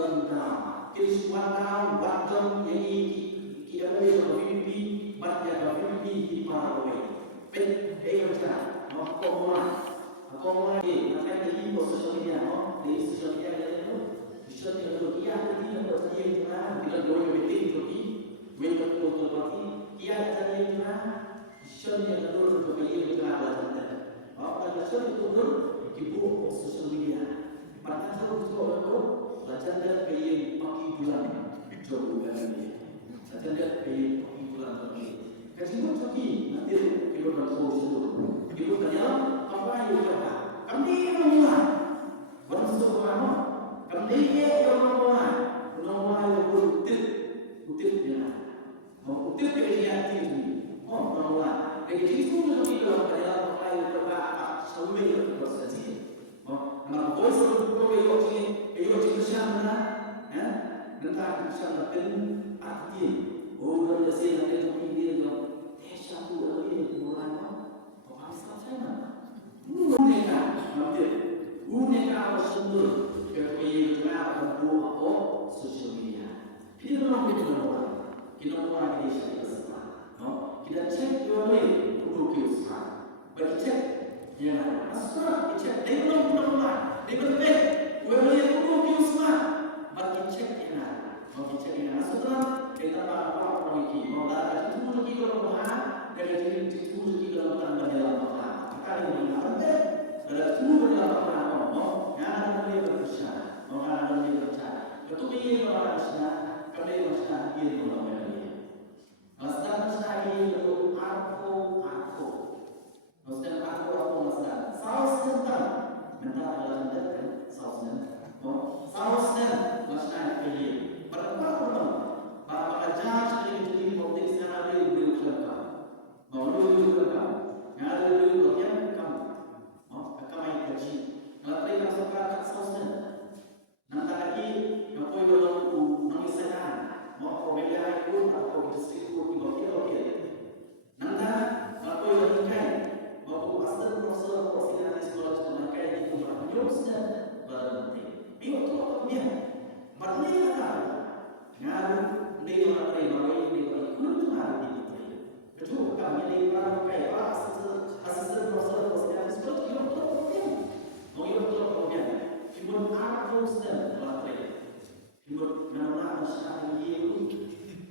tentang Kiswatan Batam yang kita boleh Filipi banyak Filipi di Paraguay. Pen macam Komora macam ini sosial media di sosial media sosial media Turki ada di dalam dia juga kita boleh meeting Turki meeting Turki dia ada juga sosial media Turki juga ada apa sosial itu kibu sosial media maka terus kalau baca dan kayak pagi bulan jauh dari baca dan kayak pagi bulan Turki kasih Turki nanti kita berfokus dulu kita tanya apa yang kita kami memulai bersuatu apa kami memulai utip dia mau utip dia tinggi memulai dari situ kita dalam mulai berapa sampai proses ini nah voice kayak itu sana ya tentang sana pen arti orang yang sih nanti dia itu satu lagi mulai apa sana Uneka sumber kekayaan buah sosial media. Kita belum kita mulai dari sana. Kita cek dulu untuk kita. Bagi cek, ya, asal cek. Dia belum mulai. Dia berbeda. Boleh untuk kita. Bagi cek ini, bagi cek ini. Asal kita apa lagi? Mau ada itu lagi kalau mana? Dari itu lagi kalau mana dalam apa? Kali ini ada. Ada semua dalam apa? Yang ada di berusaha, orang ada di berusaha. Ketika ia berusaha, kami berusaha ia melakukan. Masalah saya itu aku. Masalah aku masalah. Saus tentang mental dalam diri, saus tentang. Saus tentang masalah ini. Berapa? Para judge ini politik sekarang ini berubah. Mau berubah. Yang ada di berubah. Kalau mereka suka kasusnya, nanti lagi yang kau belum mengisahkan, mau kau bela itu atau disitu tiba-tiba. Nanti kalau kau yang ikai, mau kau asal proses di sekolah ikai itu berjumpa berhenti. Biar tu apa dia? Berhenti tak? Ngaruh dia orang lain dia ikut ngaruh dia. Kecuali kami ni orang ikai asal proses di sekolah dia Mungkin kemudian Timur Arus dan Baterai Timur nama saya itu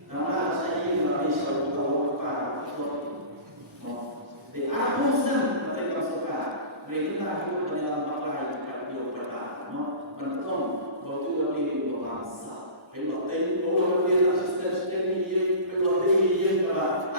nama saya berarti satu kawan di Arus dan Baterai Kasuka mereka hidup dalam Baterai dekat dia pertama menentang waktu lebih berbangsa Baterai orang dia asisten dia Baterai